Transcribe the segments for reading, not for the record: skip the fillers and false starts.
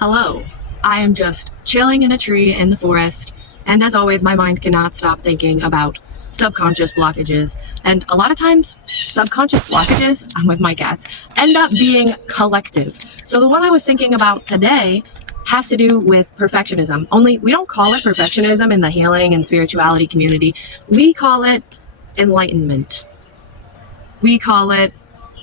Hello, I am just chilling in a tree in the forest, and as always, my mind cannot stop thinking about subconscious blockages. And a lot of times, subconscious blockages, I'm with my cats, end up being collective. So the one I was thinking about today has to do with perfectionism. Only we don't call it perfectionism in the healing and spirituality community. We call it enlightenment. We call it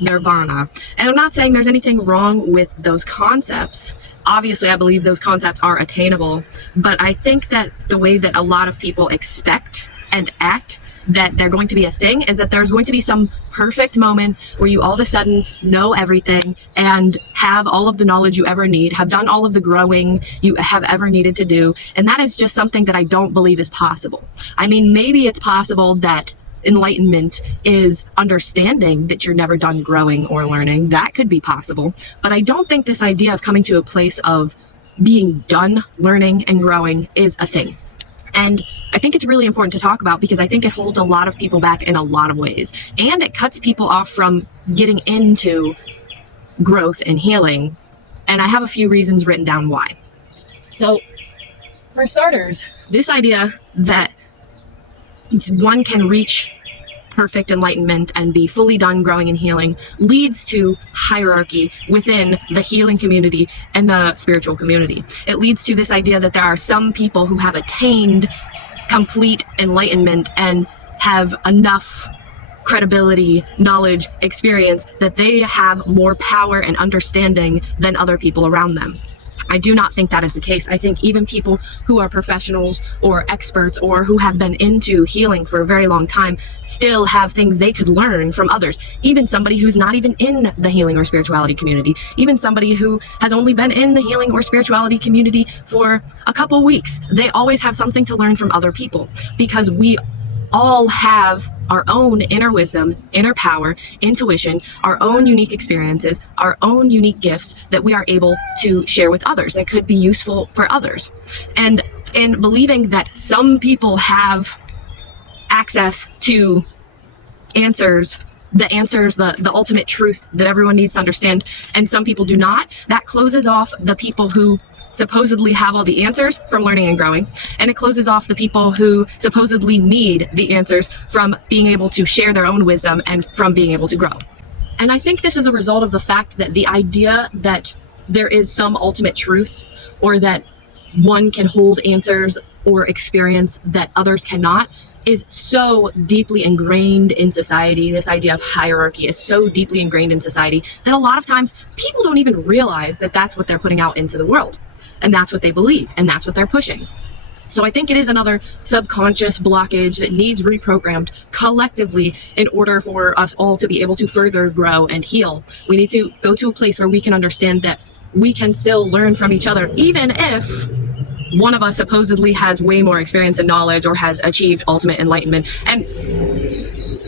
nirvana. And I'm not saying there's anything wrong with those concepts. Obviously, I believe those concepts are attainable, but I think that the way that a lot of people expect and act that they're going to be a thing is that there's going to be some perfect moment where you all of a sudden know everything and have all of the knowledge you ever need, have done all of the growing you have ever needed to do. And that is just something that I don't believe is possible. I mean, maybe it's possible that enlightenment is understanding that you're never done growing or learning. That could be possible. But I don't think this idea of coming to a place of being done learning and growing is a thing. And I think it's really important to talk about because I think it holds a lot of people back in a lot of ways. And it cuts people off from getting into growth and healing. And I have a few reasons written down why. So, for starters, this idea that one can reach perfect enlightenment and be fully done growing and healing leads to hierarchy within the healing community and the spiritual community. It leads to this idea that there are some people who have attained complete enlightenment and have enough credibility, knowledge, experience that they have more power and understanding than other people around them. I do not think that is the case. I think even people who are professionals or experts or who have been into healing for a very long time still have things they could learn from others. Even somebody who's not even in the healing or spirituality community, even somebody who has only been in the healing or spirituality community for a couple weeks, they always have something to learn from other people because we all have our own inner wisdom, inner power, intuition, our own unique experiences, our own unique gifts that we are able to share with others that could be useful for others. And in believing that some people have access to answers, the ultimate truth that everyone needs to understand, and some people do not, that closes off the people who supposedly have all the answers from learning and growing, and it closes off the people who supposedly need the answers from being able to share their own wisdom and from being able to grow. And I think this is a result of the fact that the idea that there is some ultimate truth or that one can hold answers or experience that others cannot is so deeply ingrained in society. This idea of hierarchy is so deeply ingrained in society that a lot of times people don't even realize that that's what they're putting out into the world. And that's what they believe, and that's what they're pushing. So I think it is another subconscious blockage that needs reprogrammed collectively in order for us all to be able to further grow and heal. We need to go to a place where we can understand that we can still learn from each other, even if one of us supposedly has way more experience and knowledge or has achieved ultimate enlightenment. And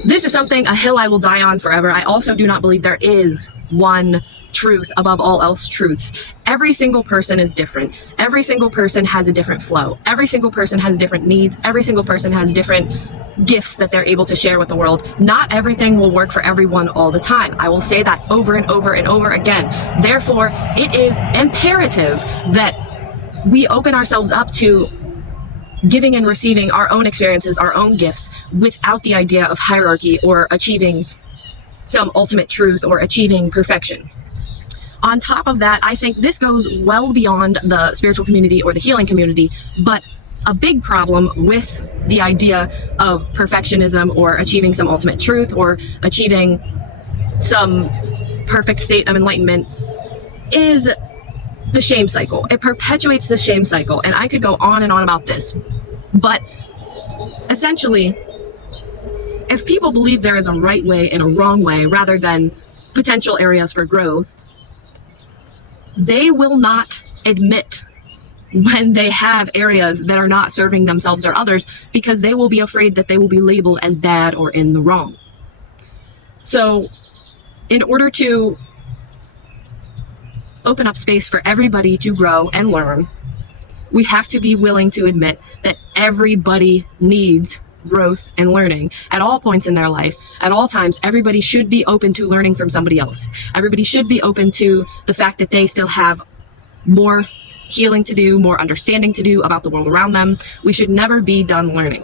this is something, a hill I will die on forever. I also do not believe there is one truth above all else truths. Every single person is different. Every single person has a different flow. Every single person has different needs. Every single person has different gifts that they're able to share with the world. Not everything will work for everyone all the time. I will say that over and over and over again. Therefore, it is imperative that we open ourselves up to giving and receiving our own experiences, our own gifts, without the idea of hierarchy or achieving some ultimate truth or achieving perfection. On top of that, I think this goes well beyond the spiritual community or the healing community, but a big problem with the idea of perfectionism or achieving some ultimate truth or achieving some perfect state of enlightenment is the shame cycle. It perpetuates the shame cycle, and I could go on and on about this. But essentially, if people believe there is a right way and a wrong way rather than potential areas for growth, they will not admit when they have areas that are not serving themselves or others because they will be afraid that they will be labeled as bad or in the wrong. So in order to open up space for everybody to grow and learn, we have to be willing to admit that everybody needs growth and learning at all points in their life. At all times, everybody should be open to learning from somebody else. Everybody should be open to the fact that they still have more healing to do, more understanding to do about the world around them. We should never be done learning.